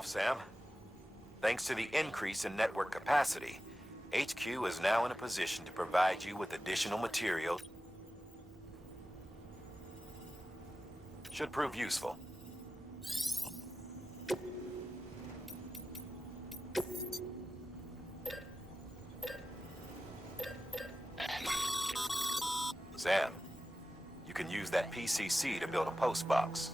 off, Sam. Thanks to the increase in network capacity, HQ is now in a position to provide you with additional material. Should prove useful. Sam, you can use that PCC to build a post box.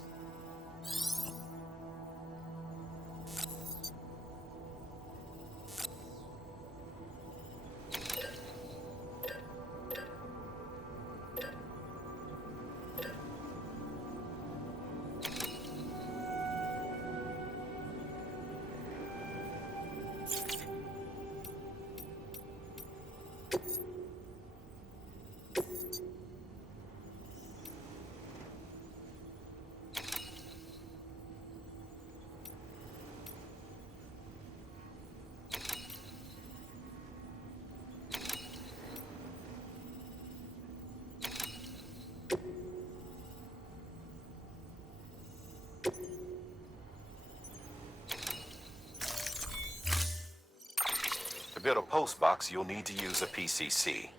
To build a post box, you'll need to use a PCC.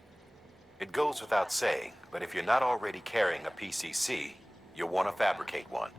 It goes without saying, but if you're not already carrying a PCC, you'll want to fabricate one.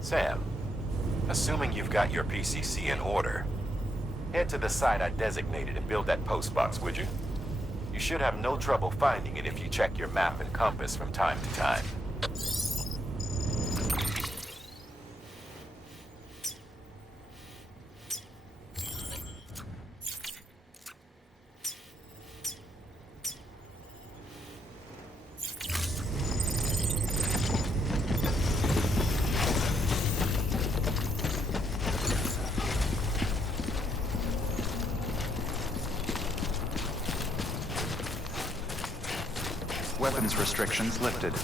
Sam, assuming you've got your PCC in order, head to the site I designated and build that post box, would you? You should have no trouble finding it if you check your map and compass from time to time. Weapons restrictions lifted.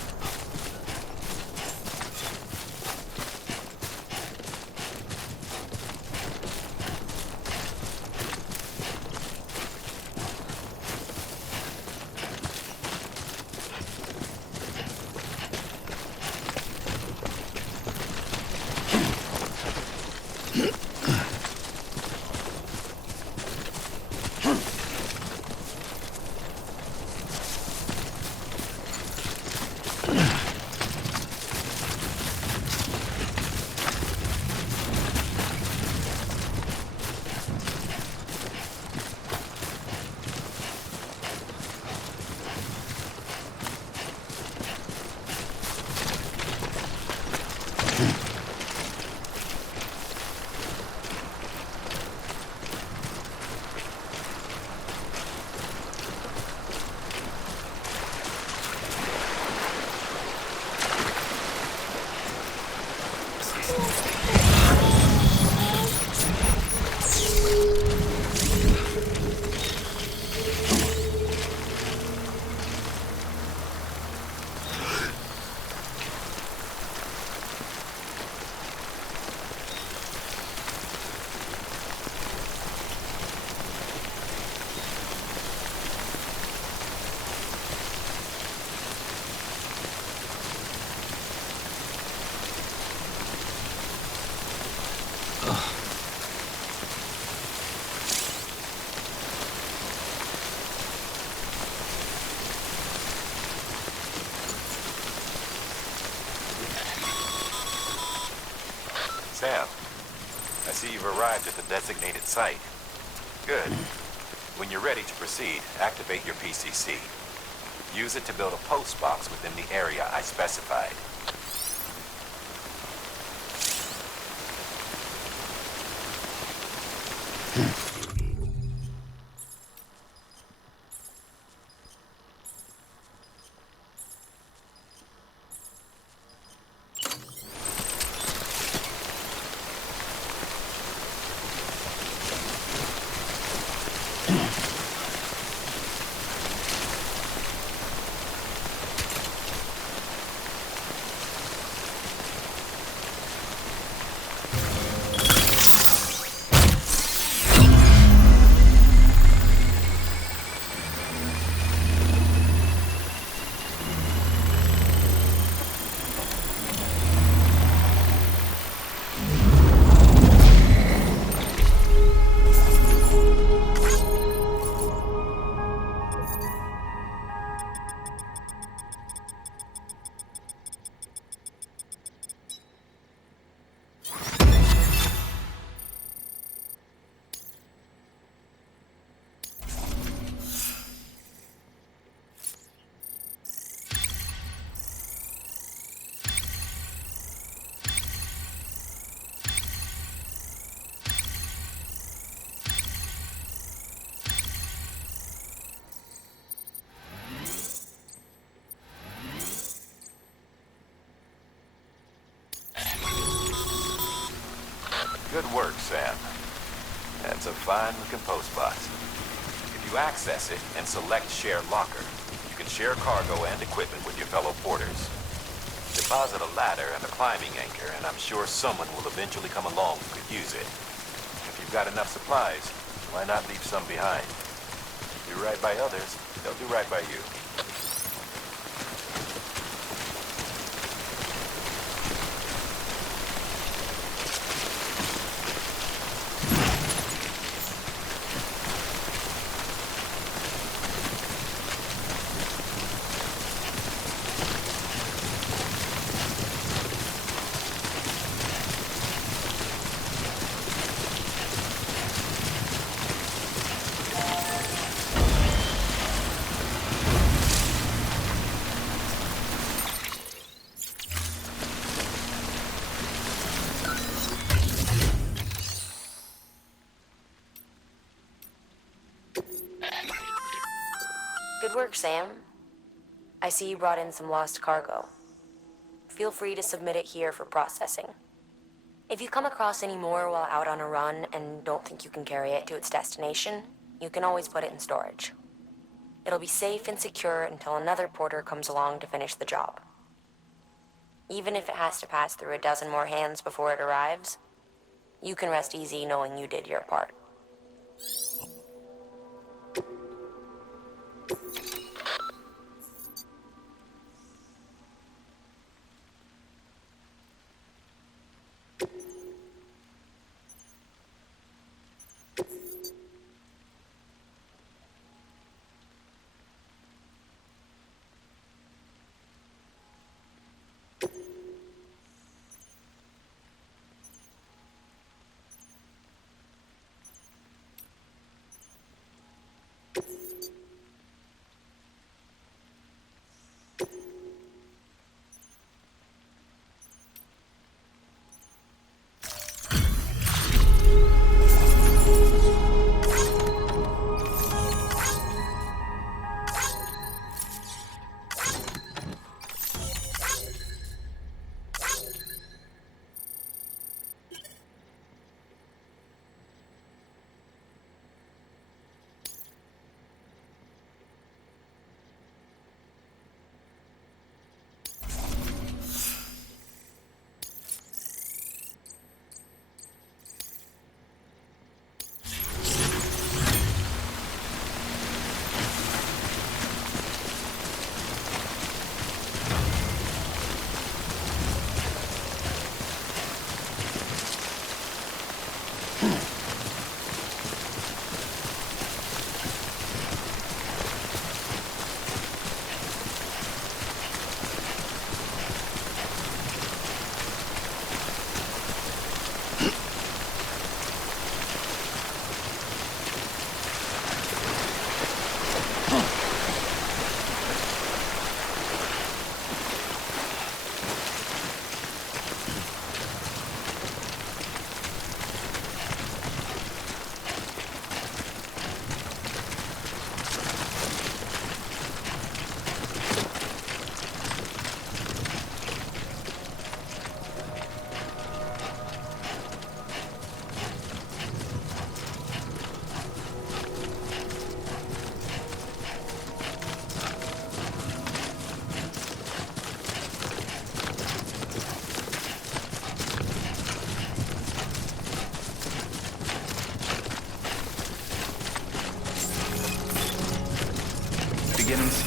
Sam, I see you've arrived at the designated site. Good. When you're ready to proceed, activate your PCC. Use it to build a post box within the area I specified. Good work, Sam. That's a fine-looking post box. If you access it and select Share Locker, you can share cargo and equipment with your fellow porters. Deposit a ladder and a climbing anchor, and I'm sure someone will eventually come along who could use it. If you've got enough supplies, why not leave some behind? Do right by others, they'll do right by you. Good work, Sam. I see you brought in some lost cargo. Feel free to submit it here for processing. If you come across any more while out on a run and don't think you can carry it to its destination, you can always put it in storage. It'll be safe and secure until another porter comes along to finish the job. Even if it has to pass through a dozen more hands before it arrives, you can rest easy knowing you did your part.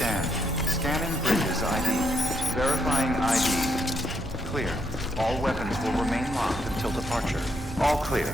understand. Scanning Bridges ID. Verifying ID. Clear. All weapons will remain locked until departure. All clear.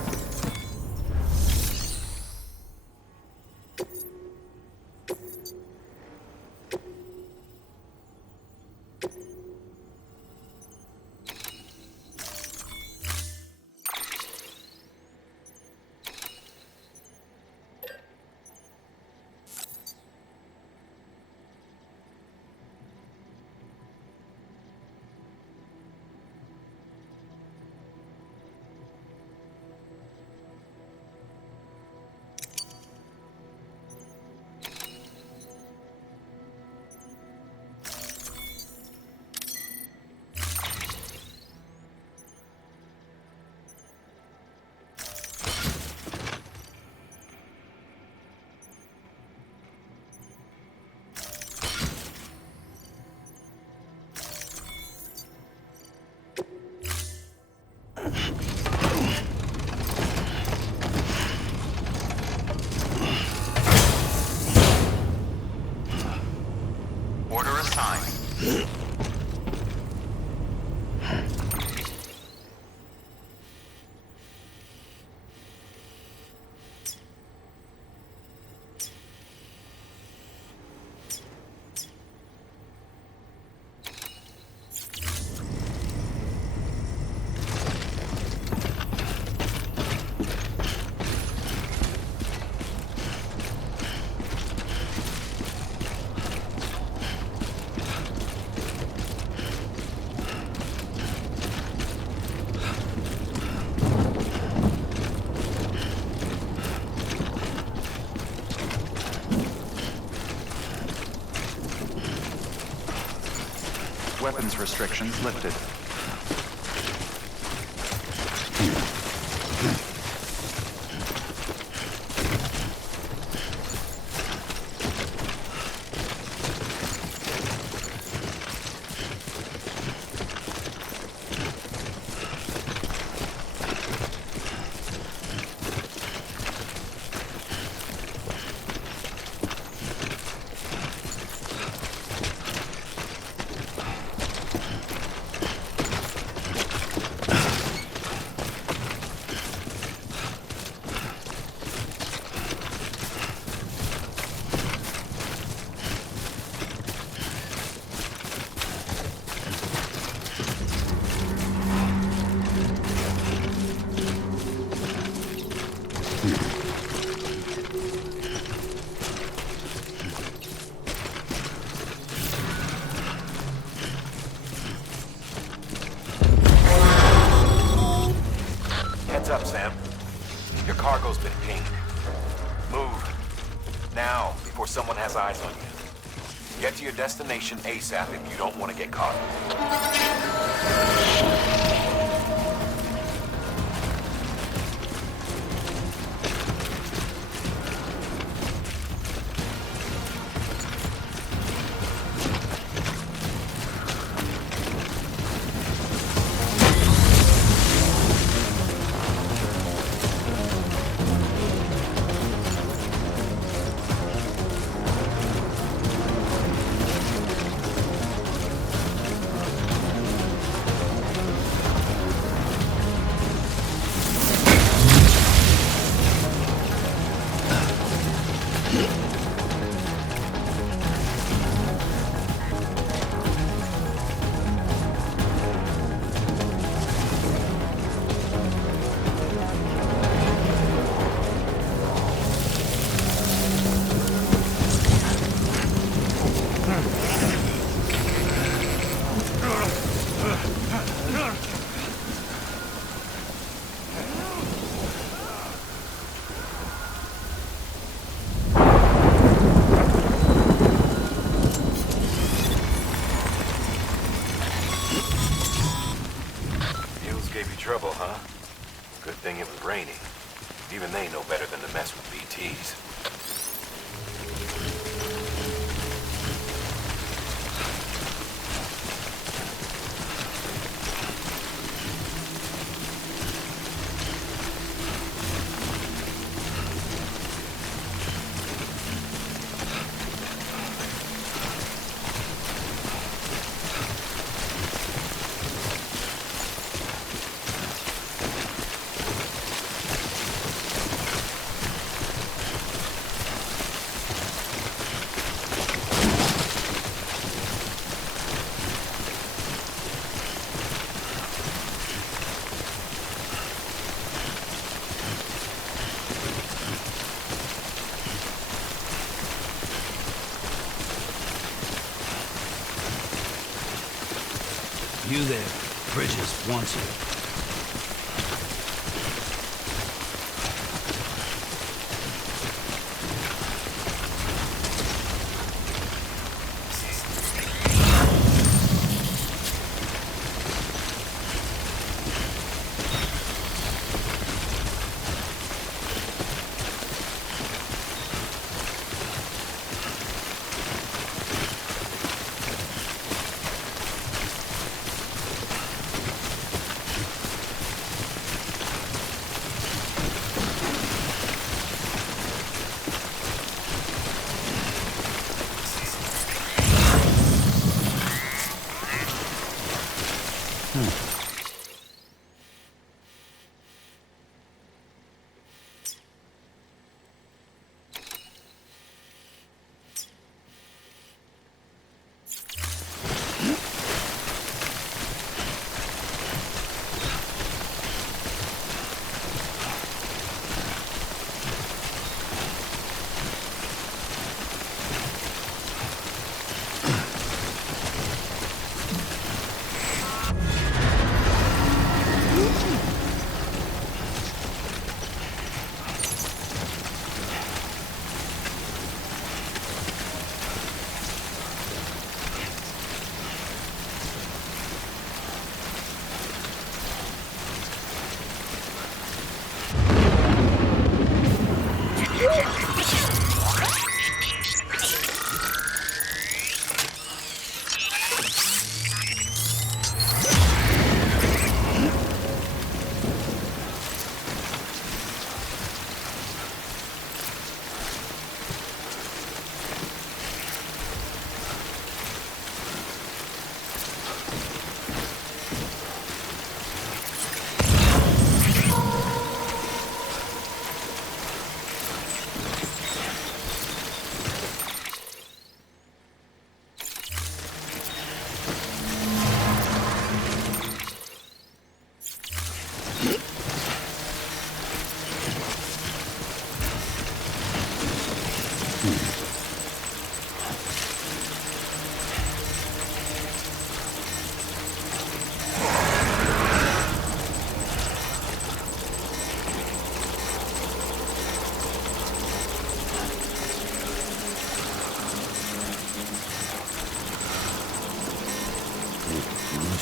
Order assigned. Weapons restrictions lifted. Heads up, Sam. Your cargo's been pinged. Move. Now, before someone has eyes on you. Get to your destination ASAP if you don't want to get caught. Trouble, huh? Good thing it was raining. Even they know better than to mess with BTs. You there. Bridges wants you.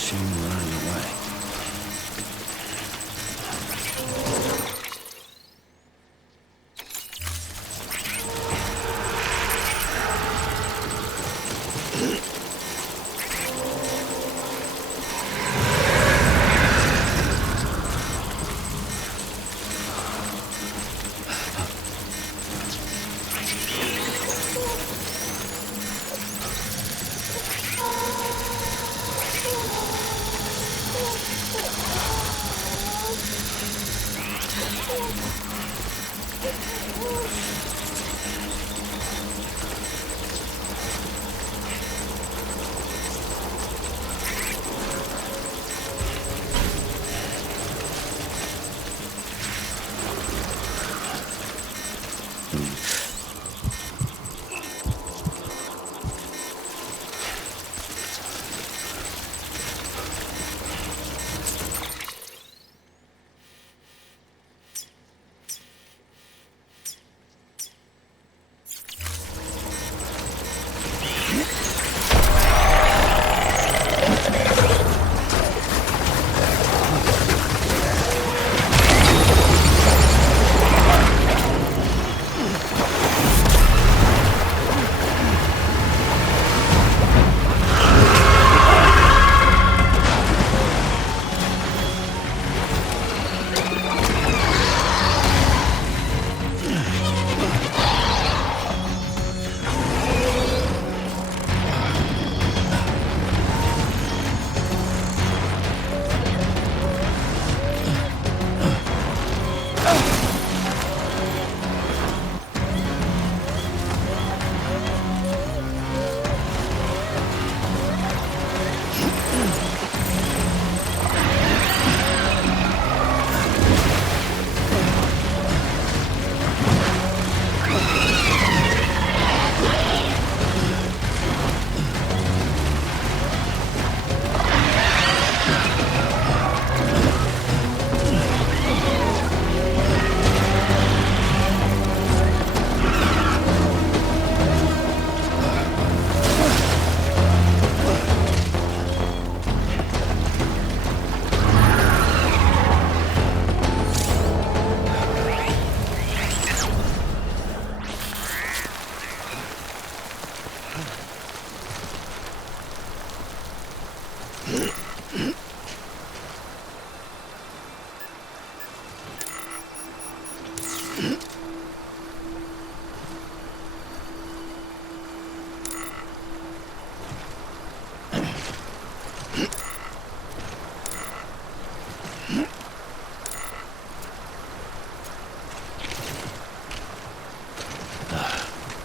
Machine running away.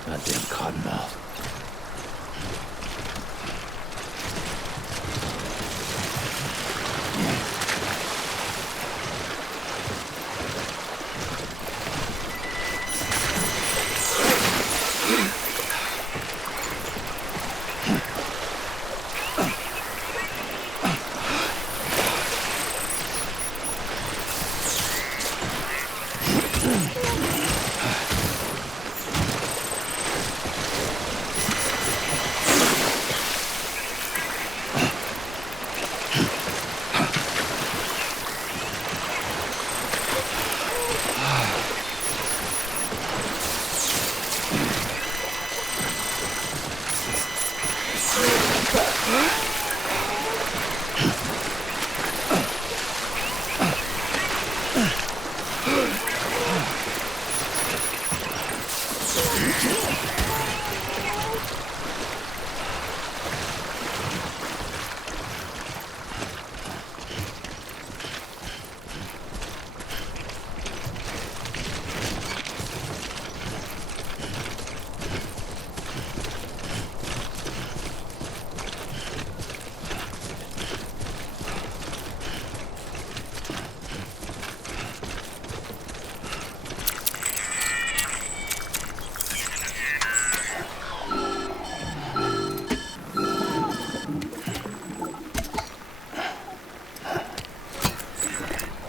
Goddamn cottonmouth.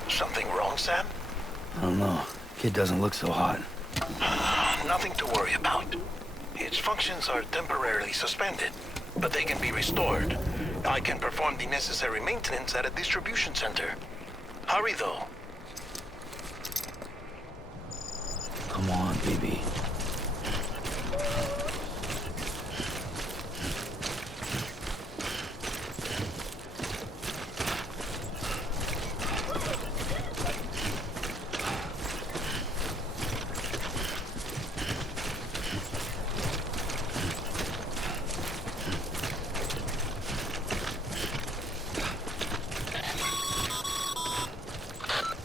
Something wrong, Sam? I don't know. Kid doesn't look so hot. Nothing to worry about. Its functions are temporarily suspended, but they can be restored. I can perform the necessary maintenance at a distribution center. Hurry, though. Come on, baby.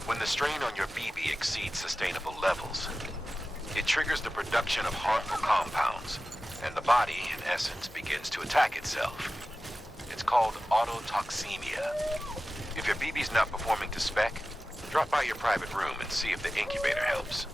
When the strain on your BB exceeds sustainable levels, it triggers the production of harmful compounds, and the body, in essence, begins to attack itself. It's called autotoxemia. If your BB's not performing to spec, drop by your private room and see if the incubator helps.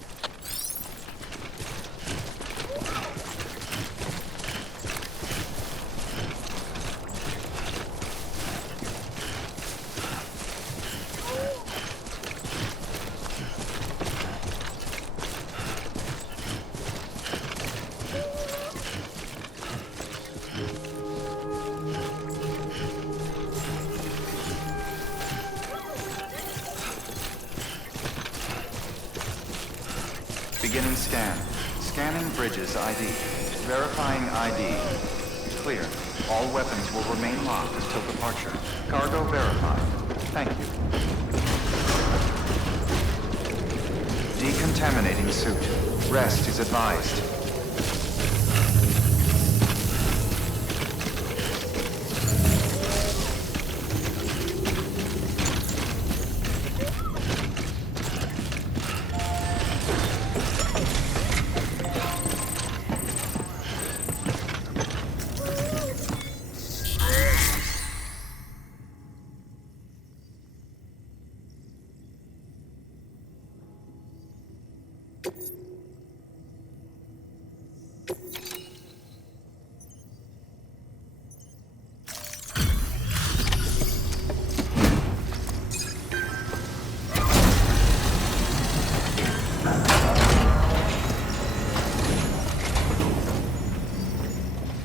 Beginning scan. Scanning Bridges ID. Verifying ID. Clear. All weapons will remain locked until departure. Cargo verified. Thank you. Decontaminating suit. Rest is advised.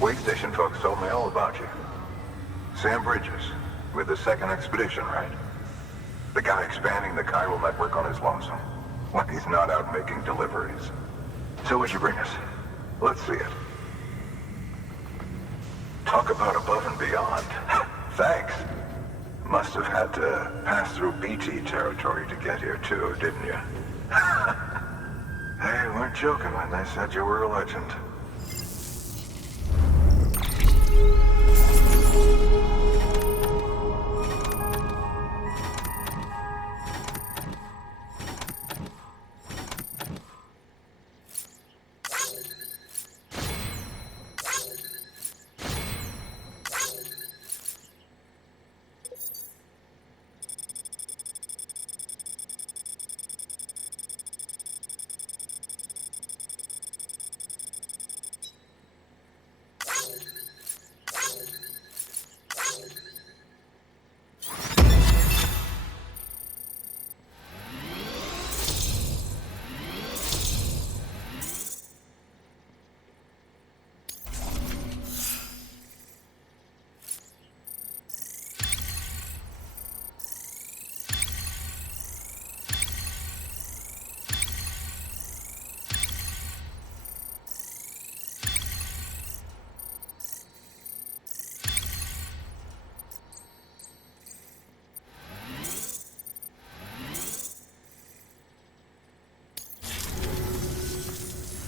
Way station folks told me all about you. Sam Bridges, with the second expedition, right? The guy expanding the chiral network on his lonesome. When he's not out making deliveries. So what'd you bring us? Let's see it. Talk about above and beyond. Thanks. must have had to pass through BT territory to get here too, didn't you? They weren't joking when they said you were a legend.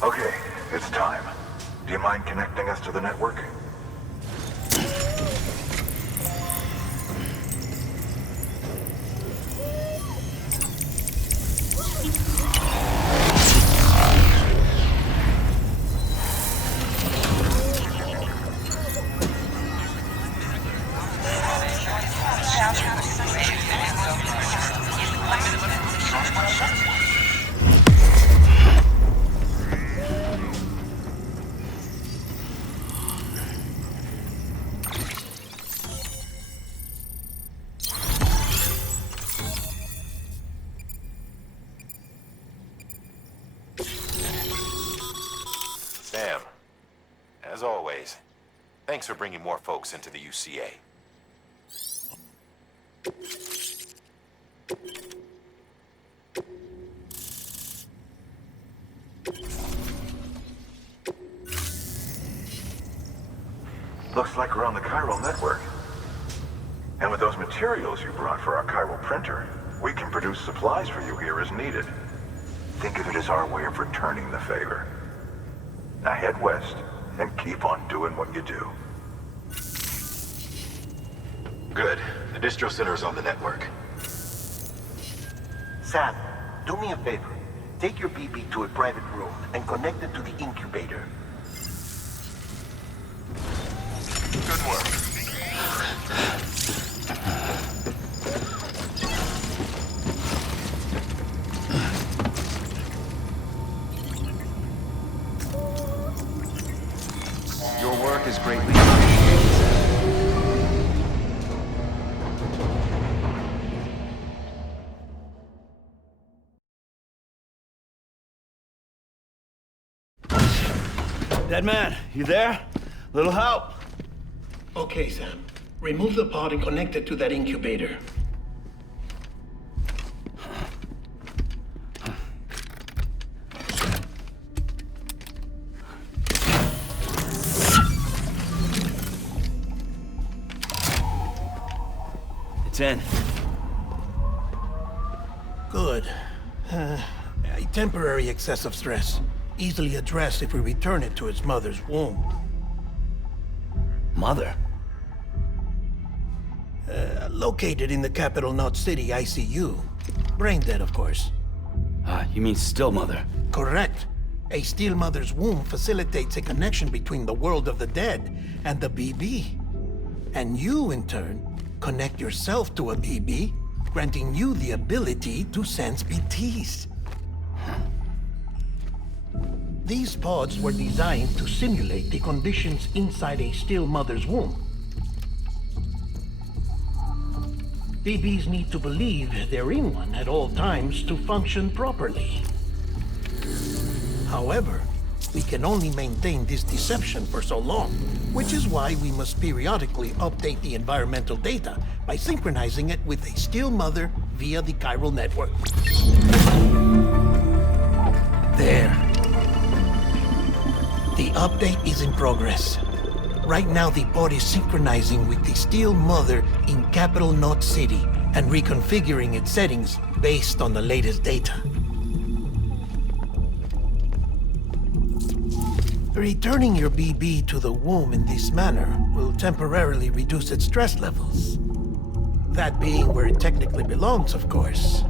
Okay, it's time. Do you mind connecting us to the network? Sam, as always, thanks for bringing more folks into the UCA. Looks like we're on the chiral network. And with those materials you brought for our chiral printer, we can produce supplies for you here as needed. Think of it as our way of returning the favor. Now head west and keep on doing what you do. Good. The distro center is on the network. Sam, do me a favor. Take your BB to a private room and connect it to the incubator. Good work. Your work is greatly appreciated, Dead man, you there? Little help? Okay, Sam. Remove the pod and connect it to that incubator. It's in. Good. A temporary excessive stress. Easily addressed if we return it to its mother's womb. Mother? Located in the capital Knot City ICU. Brain dead, of course. You mean still mother? Correct. A still mother's womb facilitates a connection between the world of the dead and the BB. And you, in turn, connect yourself to a BB, granting you the ability to sense BTs. These pods were designed to simulate the conditions inside a still mother's womb. BBs need to believe they're in one at all times to function properly. However, we can only maintain this deception for so long, which is why we must periodically update the environmental data by synchronizing it with a still mother via the chiral network. There. The update is in progress. Right now, the pod is synchronizing with the Steel Mother in Capital Knot City and reconfiguring its settings based on the latest data. Returning your BB to the womb in this manner will temporarily reduce its stress levels. That being where it technically belongs, of course.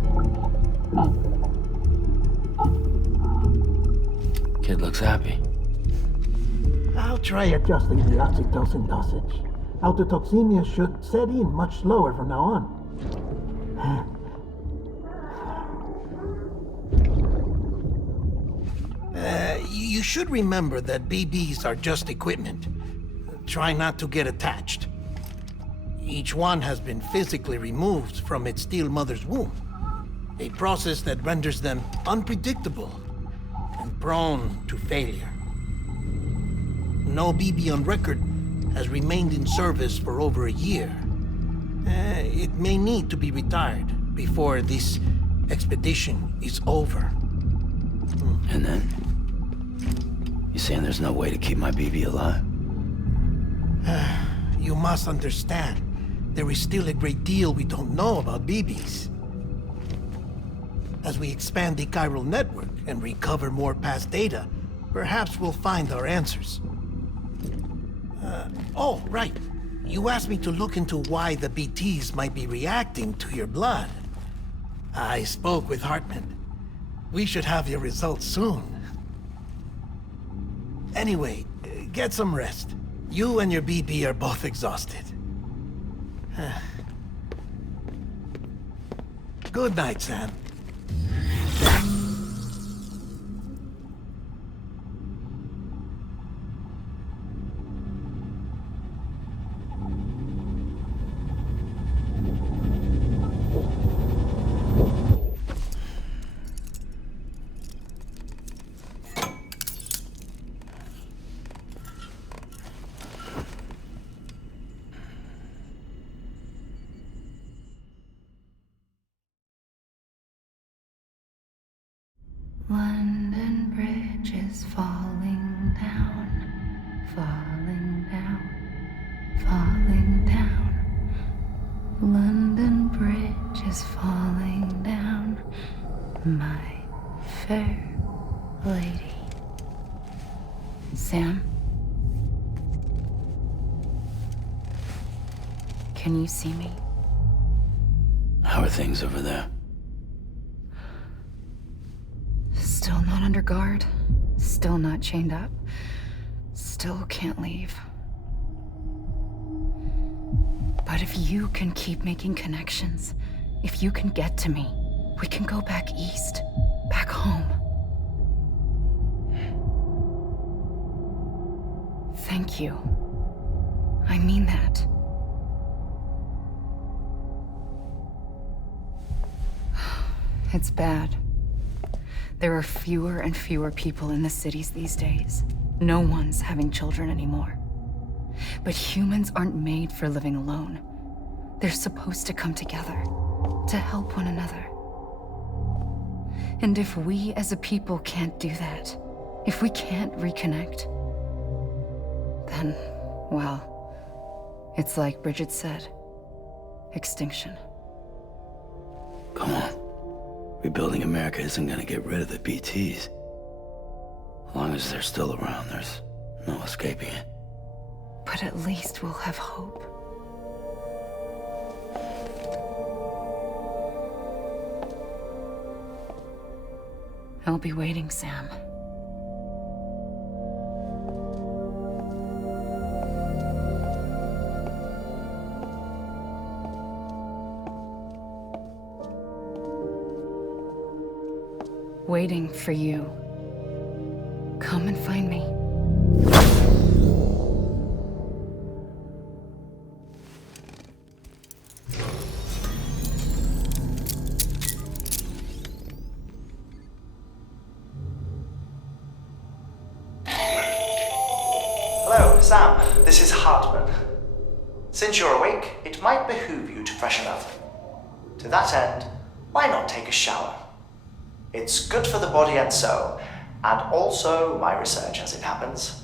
Kid looks happy. I'll try adjusting the oxytocin dosage. Autotoxemia should set in much slower from now on. You should remember that BBs are just equipment. Try not to get attached. Each one has been physically removed from its Steel Mother's womb. A process that renders them unpredictable and prone to failure. No BB on record has remained in service for over a year. It may need to be retired before this expedition is over. And then? You saying there's no way to keep my BB alive? You must understand, there is still a great deal we don't know about BBs. As we expand the chiral network and recover more past data, perhaps we'll find our answers. Oh, right. You asked me to look into why the BTs might be reacting to your blood. I spoke with Hartman. We should have your results soon. Anyway, get some rest. You and your BB are both exhausted. Good night, Sam. London Bridge is falling down, falling down, falling down. London Bridge is falling down, my fair lady. Sam? Can you see me? How are things over there? Still not under guard, still not chained up, still can't leave. But if you can keep making connections, if you can get to me, we can go back east, back home. Thank you. I mean that. It's bad. There are fewer and fewer people in the cities these days. No one's having children anymore. But humans aren't made for living alone. They're supposed to come together, to help one another. And if we as a people can't do that, if we can't reconnect, then, well, it's like Bridget said, extinction. Come on. Rebuilding America isn't gonna get rid of the BTs. As long as they're still around, there's no escaping it. But at least we'll have hope. I'll be waiting, Sam. Waiting for you. Come and find me. Hello, Sam. This is Hartman. Since you're awake, it might behoove you to freshen up. To that end, why not take a shower? It's good for the body and soul, and also my research as it happens.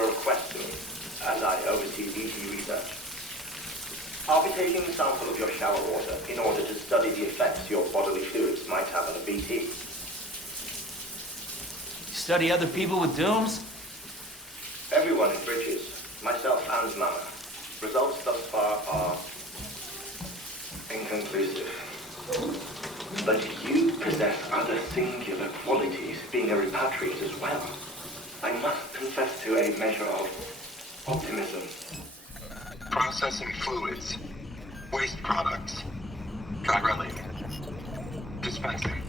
your request to me, as I oversee BT research. I'll be taking a sample of your shower water in order to study the effects your bodily fluids might have on a BT. Study other people with dooms? Everyone in Bridges, myself and Mama. Results thus far are inconclusive. But you possess other singular qualities, being a repatriate as well. I must confess to a measure of optimism. Processing fluids. Waste products. Chirelli. Dispensing.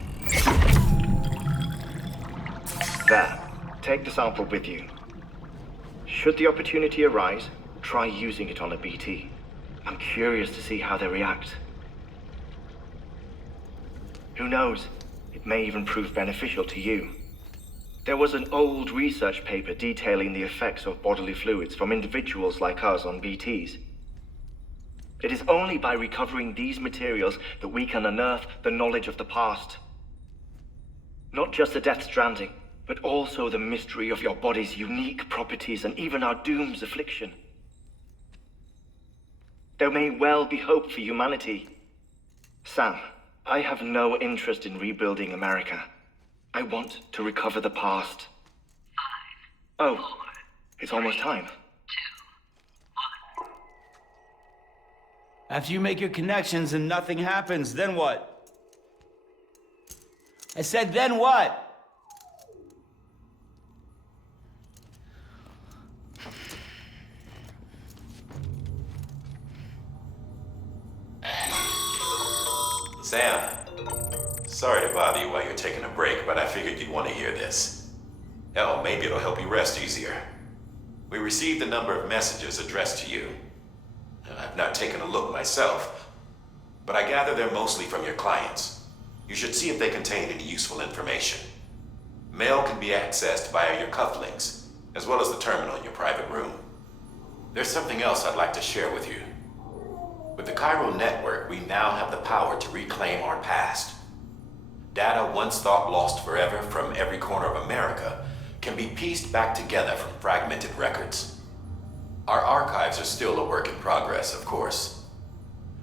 There. Take the sample with you. Should the opportunity arise, try using it on a BT. I'm curious to see how they react. Who knows? It may even prove beneficial to you. There was an old research paper detailing the effects of bodily fluids from individuals like us on BTs. It is only by recovering these materials that we can unearth the knowledge of the past. Not just the Death Stranding, but also the mystery of your body's unique properties and even our doom's affliction. There may well be hope for humanity. Sam, I have no interest in rebuilding America. I want to recover the past. 5, 4, oh, it's almost time. 2, 1. After you make your connections and nothing happens, then what? I said, then what? Sam, sorry to bother you while you're taking a break, but I figured you'd want to hear this. Hell, maybe it'll help you rest easier. We received a number of messages addressed to you. I've not taken a look myself, but I gather they're mostly from your clients. You should see if they contain any useful information. Mail can be accessed via your cufflinks, as well as the terminal in your private room. There's something else I'd like to share with you. With the chiral network, we now have the power to reclaim our past. Data once thought lost forever from every corner of America can be pieced back together from fragmented records. Our archives are still a work in progress, of course.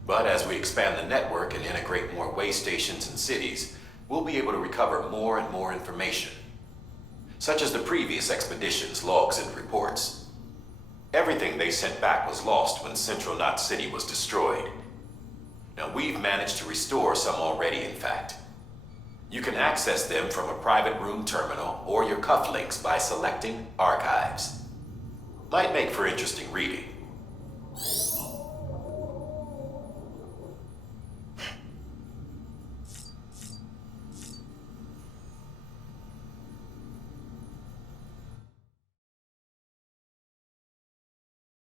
But as we expand the network and integrate more way stations and cities, we'll be able to recover more and more information, such as the previous expedition's logs and reports. Everything they sent back was lost when Central Knot City was destroyed. Now, we've managed to restore some already, in fact. You can access them from a private room terminal or your cufflinks by selecting Archives. Might make for interesting reading.